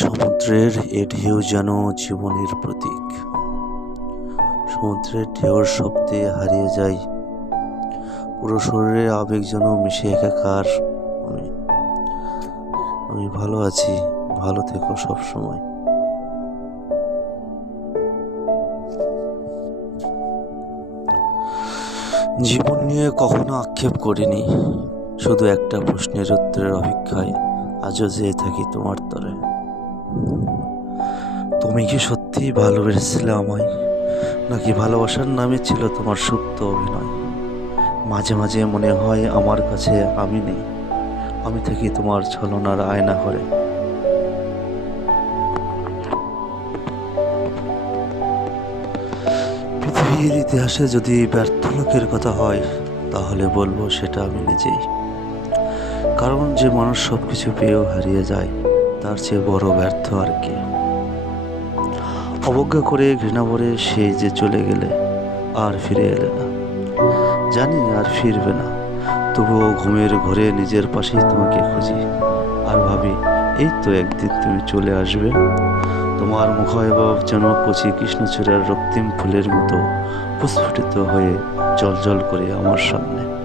সমুদ্রের এ ঢেউ যেন জীবনের প্রতীক। সমুদ্রের ঢেউর শব্দে হারিয়ে যাই। পুরো শরীরে আবেগ যেন মিশে একাকার। আমি আমি ভালো আছি, ভালো থেকো সব সময় জীবন নিয়ে কখনো আক্ষেপ করিনি, শুধু একটা প্রশ্নের উত্তরের অপেক্ষায় আজও যেয়ে থাকি তোমার তরে। তুমি কি সত্যিই ভালোবেসেছিলে আমায়? নাকি ভালোবাসার নামে ছিল তোমার সুপ্ত অভিনয়? মাঝে মাঝে মনে হয় আমার কাছে আমি নেই। আমি থাকি তোমার ছলনার আয়না করে পৃথিবীর ইতিহাসে যদি ব্যর্থ লোকের কথা হয়, তাহলে বলব সেটা আমি নিজেই। কারণ যে মানুষ সব কিছু পেয়েও হারিয়ে যায় তার চেয়ে বড় ব্যর্থ আর কি। অবজ্ঞা করে ঘৃণা ভরে সে যে চলে গেলে আর ফিরে এলে না। জানি আর ফিরবে না, তবুও ঘুমের ঘরে নিজের পাশেই তোমাকে খুঁজি। আর ভাবি, এই তো একদিন তুমি চলে আসবে। তোমার মুখায়ভাব যেন কচি কৃষ্ণচূড়ার রক্তিম ফুলের মতো প্রস্ফুটিত হয়ে জল করে আমার সামনে।